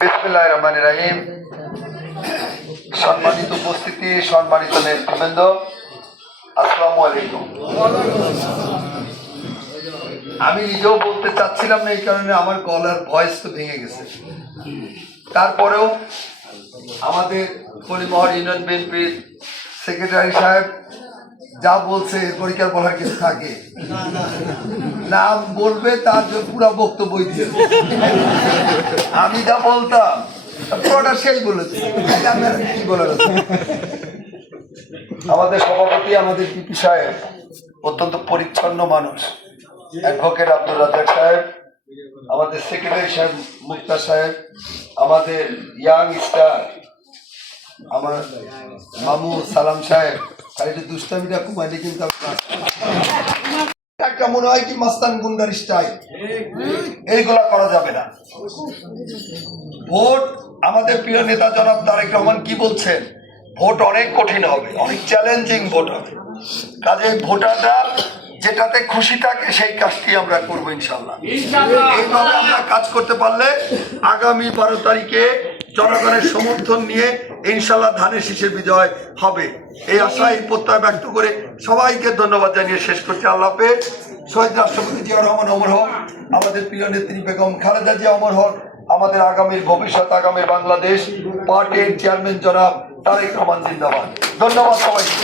বিসমিল্লাহির রহমানির রহিম। সম্মানিত উপস্থিতি, সম্মানিত নেতৃবৃন্দ, আসসালামু আলাইকুম। আমি নিজেও বলতে চাচ্ছিলাম না, এই কারণে আমার গলার ভয়েস তো ভেঙে গেছে। তারপরেও আমাদের পরিমহর ইউনিয়ন বিএনপির সেক্রেটারি সাহেব যা বলছে এরপরে কি আর বলার কিছু থাকে? নাম বলবে, তার যে পুরা বক্তব্য দিয়েছে। আমি যা বলতাম পুরোটা সেই বলেছে। কি বলার আছে? আমাদের সভাপতি, আমাদের পিপি সাহেব অত্যন্ত পরিচ্ছন্ন মানুষ, অ্যাডভোকেট আব্দুর রাজ্জাক সাহেব, আমাদের সেক্রেটারি সাহেব মুক্তার সাহেব, আমাদের ইয়াং স্টার আমার মামু সালাম সাহেব, আর একটু দুষ্টামিটা কমাইলে কিন্তু একটা মনে হয় কি মাস্তান গুন্ডার স্টাইল, এইগুলা করা যাবে না। ভোট, আমাদের প্রিয় নেতা জনাব তারেক রহমান কি বলছেন, ভোট অনেক কঠিন হবে, অনেক চ্যালেঞ্জিং ভোট হবে। কাজে ভোটাররা যেটাতে খুশি থাকে সেই কাজটি আমরা করবো ইনশাল্লাহ। এইভাবে আমরা কাজ করতে পারলে আগামী 12 তারিখে জনগণের সমর্থন নিয়ে ইনশাল্লাহ ধানের শীষের বিজয় হবে, এই আশা, এই প্রত্যয় ব্যক্ত করে সবাইকে ধন্যবাদ জানিয়ে শেষ করছি। আল্লাহ হাফেজ। শহীদ রাষ্ট্রপতি জিয়াউর রহমান অমর হোক, আমাদের প্রিয় নেত্রী বেগম খালেদা জিয়া অমর হোক, আমাদের আগামীর ভবিষ্যৎ, আগামীর বাংলাদেশ পার্টির চেয়ারম্যান জনাব তারেক রহমান জিন্দাবাদ। ধন্যবাদ সবাইকে।